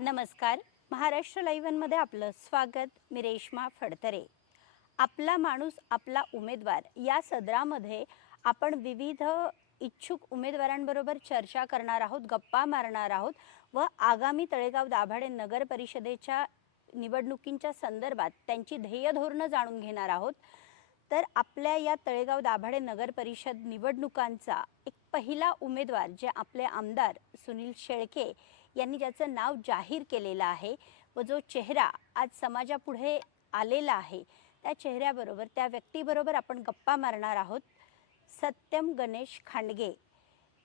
नमस्कार. महाराष्ट्र लाईव्हनमध्ये आपलं स्वागत. मी रेश्मा फडतरे. आपला माणूस आपला उमेदवार या सदरामध्ये आपण विविध इच्छुक उमेदवारांबरोबर चर्चा करणार आहोत गप्पा मारणार आहोत व आगामी तळेगाव दाभाडे नगर परिषदेच्या निवडणुकींच्या संदर्भात त्यांची ध्येय धोरणं जाणून घेणार आहोत. तर आपल्या या तळेगाव दाभाडे नगर परिषद निवडणुकांचा एक पहिला उमेदवार जे आपले आमदार सुनील शेळके यांनी ज्याचं नाव जाहीर केलेलं आहे व जो चेहरा आज समाजापुढे आलेला आहे त्या चेहऱ्याबरोबर त्या व्यक्तीबरोबर आपण गप्पा मारणार आहोत. सत्यम गणेश खांडगे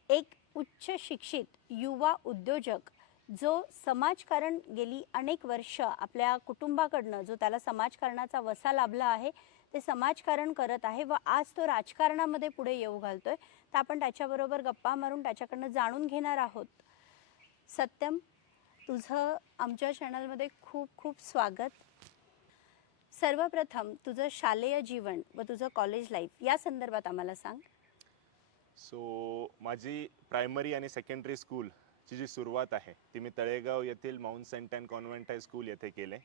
एक उच्च शिक्षित युवा उद्योजक जो समाजकारण गेली अनेक वर्ष आपल्या कुटुंबाकडनं जो त्याला समाजकारणाचा वसा लाभला आहे ते समाजकारण करत आहे व आज तो राजकारणामध्ये पुढे येऊ घालतोय. तर आपण त्याच्याबरोबर गप्पा मारून त्याच्याकडनं जाणून घेणार आहोत. सत्यम तुझं आमच्या चॅनलमध्ये खूप खूप स्वागत. सर्वप्रथम तुझं शालेय जीवन व तुझं कॉलेज लाईफ या संदर्भात आम्हाला सांग. सो माझी प्रायमरी आणि सेकंडरी स्कूलची जी सुरुवात आहे ती मी तळेगाव येथील mount saint and convent high school येथे केले.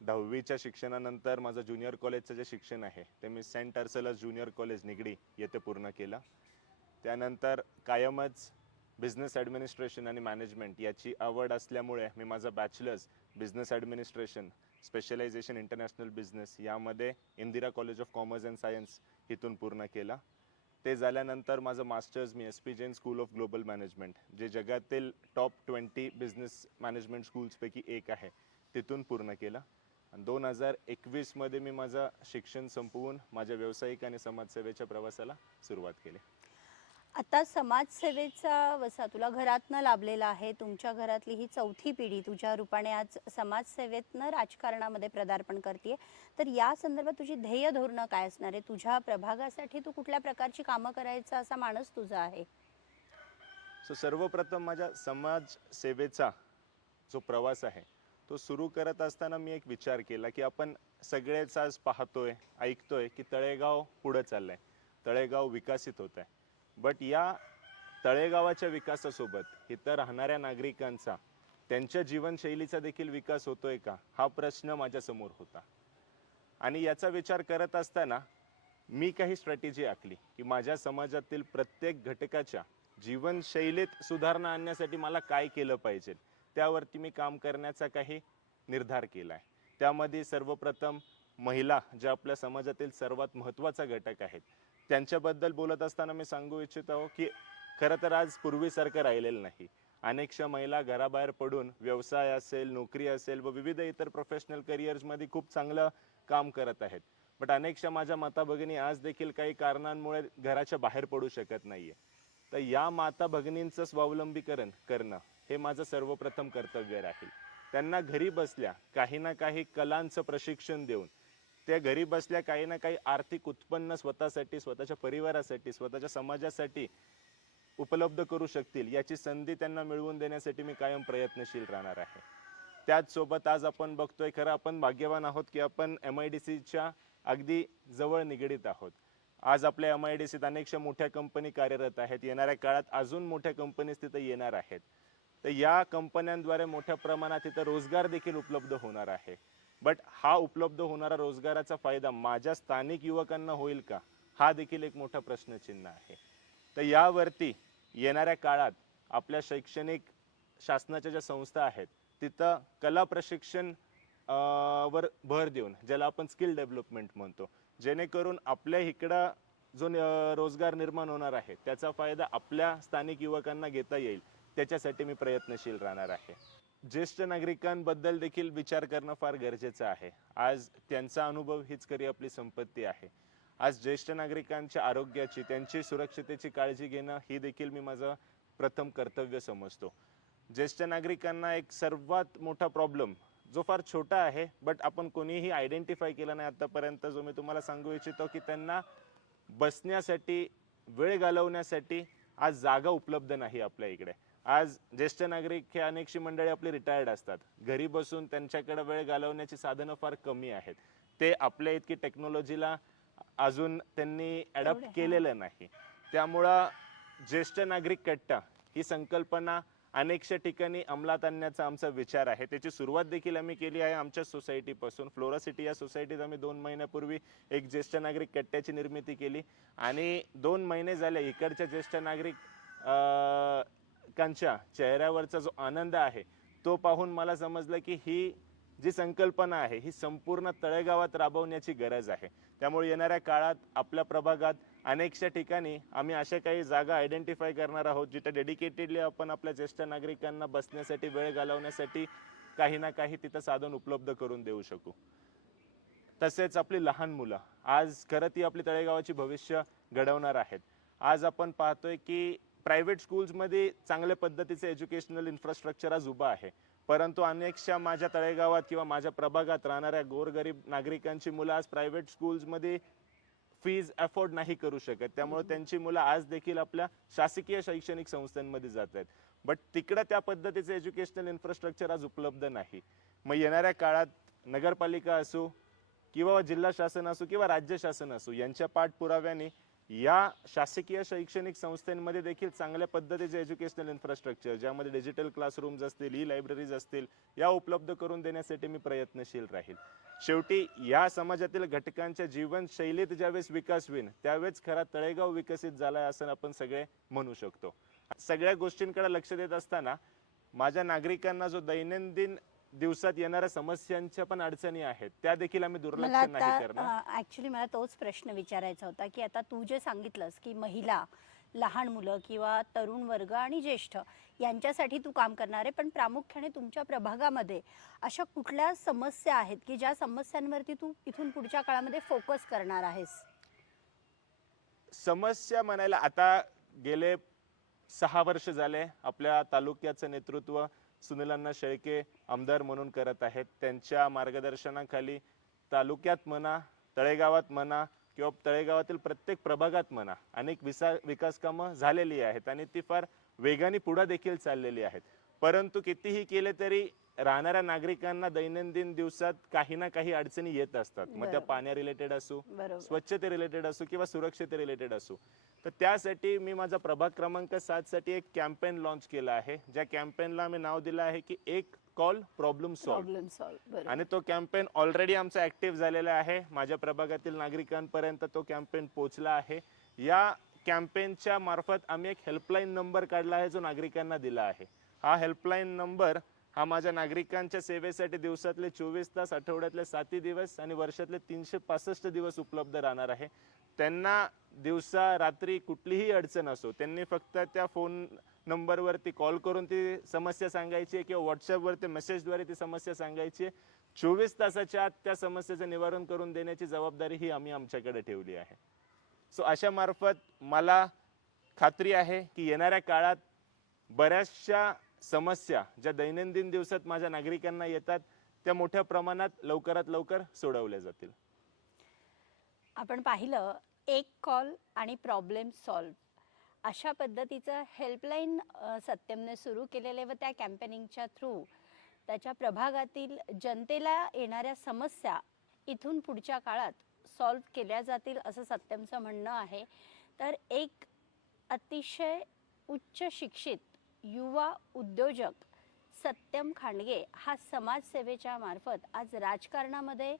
दहावीच्या शिक्षणानंतर माझं ज्युनियर कॉलेजचं जे शिक्षण आहे ते मी saint Ursula's junior college Nigdi येथे पूर्ण केलं. त्यानंतर कायमच बिझनेस ॲडमिनिस्ट्रेशन आणि मॅनेजमेंट याची आवड असल्यामुळे मी माझं bachelor's business administration specialisation international business यामध्ये Indira college of commerce and science इथून पूर्ण केला. ते झाल्यानंतर माझं masters me S P Jain school of global management जे जगातील टॉप ट्वेंटी बिझनेस मॅनेजमेंट स्कूल्सपैकी एक आहे तिथून पूर्ण केलं. आणि दोन हजार एकवीसमध्ये मी माझं शिक्षण संपवून माझ्या व्यावसायिक आणि समाजसेवेच्या प्रवासाला सुरुवात केली. आता समाजसेवेचा वसा तुला घरातनं लाभलेला आहे तुमच्या घरातली ही चौथी पिढी तुझ्या रूपाने आज समाजसेवेतनं राजकारणामध्ये पदार्पण करते तर या संदर्भात तुझी ध्येय धोरणं काय असणार आहे? तुझ्या प्रभागासाठी तू कुठल्या प्रकारची कामं करायचा असा माणूस तुझा आहे? सो सर्वप्रथम माझ्या समाजसेवेचा जो प्रवास आहे तो सुरू करत असताना मी एक विचार केला की आपण सगळेच आज पाहतोय ऐकतोय की तळेगाव पुढं चाललंय. तळेगाव विकसित होत आहे बट या तळेगावाच्या विकासासोबत इथं राहणाऱ्या नागरिकांचा त्यांच्या जीवनशैलीचा देखील विकास होतोय का? हा प्रश्न माझ्यासमोर होता. आणि याचा विचार करत असताना मी काही स्ट्रॅटेजी आखली की माझ्या समाजातील प्रत्येक घटकाच्या जीवनशैलीत सुधारणा आणण्यासाठी मला काय केलं पाहिजे? त्यावरती मी काम करण्याचा काही निर्धार केला आहे त्यामध्ये सर्वप्रथम महिला ज्या आपल्या समाजातील सर्वात महत्त्वाचा घटक आहेत त्यांच्याबद्दल बोलत असताना मी सांगू इच्छित आहो की खरं तर आज पूर्वीसारखं राहिलेलं नाही. अनेकशा महिला घराबाहेर पडून व्यवसाय असेल नोकरी असेल व विविध इतर प्रोफेशनल करिअर्समध्ये खूप चांगलं काम करत आहेत. बट अनेकशा माझ्या माता भगिनी आज देखील काही कारणांमुळे घराच्या बाहेर पडू शकत नाहीये. तर या माता भगिनींचं स्वावलंबीकरण करणं हे माझं सर्वप्रथम कर्तव्य राहील. त्यांना घरी बसल्या काही ना काही कलांचं प्रशिक्षण देऊन त्या घरी बसल्या काही ना काही आर्थिक उत्पन्न स्वतःसाठी स्वतःच्या परिवारासाठी स्वतःच्या समाजासाठी उपलब्ध करू शकतील. याची संधी त्यांना मिळवून देण्यासाठी मी कायम प्रयत्नशील राहणार आहे. त्याचसोबत आज आपण बघतोय खरं आपण भाग्यवान आहोत की आपण एम आय डी सीच्या अगदी जवळ निगडीत आहोत. आज आपल्या एम आय डी सीत अनेकशा मोठ्या कंपनी कार्यरत आहेत. येणाऱ्या काळात अजून मोठ्या कंपनीज तिथं येणार आहेत. तर या कंपन्यांद्वारे मोठ्या प्रमाणात तिथं रोजगार देखील उपलब्ध होणार आहे. बट हा उपलब्ध होणारा रोजगाराचा फायदा माझ्या स्थानिक युवकांना होईल का? हा देखील एक मोठा प्रश्नचिन्ह आहे. तर यावरती येणाऱ्या काळात आपल्या शैक्षणिक शासनाच्या ज्या संस्था आहेत तिथं कला प्रशिक्षण वर भर देऊन ज्याला आपण स्किल डेव्हलपमेंट म्हणतो जेणेकरून आपल्या इकडं जो न- रोजगार निर्माण होणार आहे त्याचा फायदा आपल्या स्थानिक युवकांना घेता येईल. त्याच्यासाठी मी प्रयत्नशील राहणार आहे. ज्येष्ठ नागरिकांबद्दल देखील विचार करणं फार गरजेचं आहे. आज त्यांचा अनुभव हीच खरी आपली संपत्ती आहे. आज ज्येष्ठ नागरिकांच्या आरोग्याची त्यांची सुरक्षितेची काळजी घेणं ही देखील मी माझं प्रथम कर्तव्य समजतो. ज्येष्ठ नागरिकांना एक सर्वात मोठा प्रॉब्लेम जो फार छोटा आहे बट आपण कोणीही आयडेंटिफाय केला नाही आतापर्यंत जो मी तुम्हाला सांगू इच्छितो की त्यांना बसण्यासाठी वेळ घालवण्यासाठी आज जागा उपलब्ध नाही आपल्या इकडे. आज ज्येष्ठ नागरिक हे अनेकशी मंडळी आपली रिटायर्ड असतात. घरी बसून त्यांच्याकडे वेळ घालवण्याची साधनं फार कमी आहेत. ते आपल्या इतकी टेक्नॉलॉजीला अजून त्यांनी अडॉप्ट. केलेलं नाही. त्यामुळं ज्येष्ठ नागरिक कट्टा ही संकल्पना अनेकशा ठिकाणी अंमलात आणण्याचा आमचा विचार आहे. त्याची सुरुवात देखील आम्ही केली आहे आमच्या सोसायटीपासून. फ्लोरा सिटी या सोसायटीत आम्ही दोन महिन्यापूर्वी एक ज्येष्ठ नागरिक कट्ट्याची निर्मिती केली आणि दोन महिने झाले इकडच्या ज्येष्ठ नागरिक अं, चेहऱ्यावरचा जो आनंद आहे तो पाहून मला समजलं की ही जी संकल्पना आहे ही संपूर्ण तळेगावात राबवण्याची गरज आहे. त्यामुळे येणाऱ्या काळात आपल्या प्रभागात अनेकशा ठिकाणी आम्ही अशा काही जागा आयडेंटिफाय करणार आहोत जिथे डेडिकेटेडली आपण आपल्या ज्येष्ठ नागरिकांना बसण्यासाठी वेळ घालवण्यासाठी काही ना काही तिथं साधन उपलब्ध करून देऊ शकू. तसेच आपली लहान मुलं आज खरं ती आपली तळेगावाची भविष्य घडवणार आहेत. आज आपण पाहतोय की प्रायव्हेट स्कूल्समध्ये चांगल्या पद्धतीचे एज्युकेशनल इन्फ्रास्ट्रक्चर आज उभं आहे. परंतु अनेकशा माझ्या तळेगावात किंवा माझ्या प्रभागात राहणाऱ्या गोरगरीब नागरिकांची मुलं आज प्रायव्हेट स्कूल्समध्ये फीज अफोर्ड नाही करू शकत. त्यामुळे त्यांची मुलं आज देखील आपल्या शासकीय शैक्षणिक संस्थांमध्ये जात आहेत. बट तिकडं त्या पद्धतीचं एज्युकेशनल इन्फ्रास्ट्रक्चर आज उपलब्ध नाही. मग येणाऱ्या काळात नगरपालिका असो किंवा जिल्हा शासन असो किंवा राज्य शासन असो यांच्या पाठपुराव्याने या शासकीय शैक्षणिक संस्थांमध्ये देखील चांगल्या पद्धतीचे एज्युकेशनल इन्फ्रास्ट्रक्चर ज्यामध्ये डिजिटल क्लासरूम्स असतील ई लायब्ररीज असतील या उपलब्ध करून देण्यासाठी मी प्रयत्नशील राहील. शेवटी या समाजातील घटकांच्या जीवनशैलीत ज्यावेळेस विकास होईल त्यावेळेस खरा तळेगाव विकसित झाला आहे असं आपण सगळे म्हणू शकतो. सगळ्या गोष्टींकडे लक्ष देत असताना माझ्या नागरिकांना जो दैनंदिन दिवसात येणाऱ्या समस्यांच्या पण अडचणी आहेत. त्या देखील आम्ही मला दुर्लक्ष नाही आता करणार. ऍक्च्युली मला तोच प्रश्न विचारायचा होता की आता तू जे सांगितलंस की महिला लहान मुलं किंवा तरुण वर्ग आणि ज्येष्ठ यांच्यासाठी तू काम करणार आहे पण प्रामुख्याने तुमच्या प्रभागामध्ये अशा कुठल्या समस्या आहेत की ज्या समस्यांवरती तू इथून पुढच्या काळामध्ये फोकस करणार आहेस? समस्या म्हणायला आता गेले सहा वर्ष झाले आपल्या तालुक्याचं नेतृत्व सुनीलांना शेळके आमदार म्हणून करत आहेत. त्यांच्या मार्गदर्शनाखाली तालुक्यात म्हणा तळेगावात म्हणा किंवा तळेगावातील प्रत्येक प्रभागात म्हणा अनेक विसा विकास कामं झालेली आहेत आणि ती फार वेगाने पुढे देखील चाललेली आहेत. परंतु कितीही केले तरी राहणाऱ्या नागरिकांना दैनंदिन दिवसात काही ना काही अडचणी येत असतात. मग त्या. पाण्या रिलेटेड असो स्वच्छते रिलेटेड असो किंवा सुरक्षते रिलेटेड असो. तर त्यासाठी मी माझा प्रभाग क्रमांक सात साठी एक कॅम्पेन लॉन्च केला आहे. ज्या कॅम्पेनला मी नाव दिलं आहे की एक call problem solve problem solve बरोबर. आणि तो कॅम्पेन ऑलरेडी आमचा ऍक्टिव्ह झालेला आहे. माझ्या प्रभागातील नागरिकांपर्यंत तो कॅम्पेन पोहोचला आहे. या कॅम्पेनच्या मार्फत आम्ही एक हेल्पलाईन नंबर काढला आहे जो नागरिकांना दिला आहे. हा हेल्पलाईन नंबर हा माझ्या नागरिकांच्या सेवेसाठी दिवसातले चोवीस तास आठवड्यातले साती दिवस आणि वर्षातले तीनशे पासष्ट दिवस उपलब्ध राहणार आहे. त्यांना दिवसा रात्री कुठलीही अडचण असो त्यांनी फक्त त्या फोन नंबरवरती कॉल करून ती समस्या सांगायची आहे किंवा व्हॉट्सअपवरती मेसेजद्वारे ती समस्या सांगायची आहे. चोवीस तासाच्या आत त्या समस्येचं निवारण करून देण्याची जबाबदारी ही आम्ही आमच्याकडे ठेवली आहे. सो अशा मार्फत मला खात्री आहे की येणाऱ्या काळात बऱ्याचशा समस्या ज्या दैनंदिन दिवसात माझ्या नागरिकांना येतात त्या मोठ्या प्रमाणात लवकरात लवकर सोडवल्या जातील. आपण पाहिलं एक कॉल आणि प्रॉब्लेम सॉल्व अशा पद्धतीचं हेल्पलाईन सत्यमने सुरू केलेले व त्या कॅम्पेनिंगच्या थ्रू. त्याच्या प्रभागातील जनतेला येणाऱ्या समस्या इथून पुढच्या काळात सॉल्व केल्या जातील असं सत्यमचं म्हणणं आहे. तर एक अतिशय उच्च शिक्षित युवा उद्योजक सत्यम खांडगे हा समाजसेवेच्या मार्फत आज राजकारणामध्ये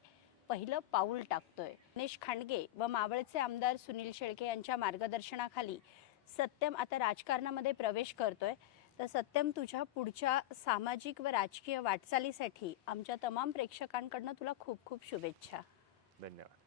पहिलं पाऊल टाकतोय. गणेश खांडगे व मावळचे आमदार सुनील शेळके यांच्या मार्गदर्शनाखाली सत्यम आता राजकारणामध्ये प्रवेश करतोय. तर सत्यम तुझ्या पुढच्या सामाजिक व राजकीय वाटचालीसाठी आमच्या तमाम प्रेक्षकांकडनं तुला खूप खूप शुभेच्छा. धन्यवाद.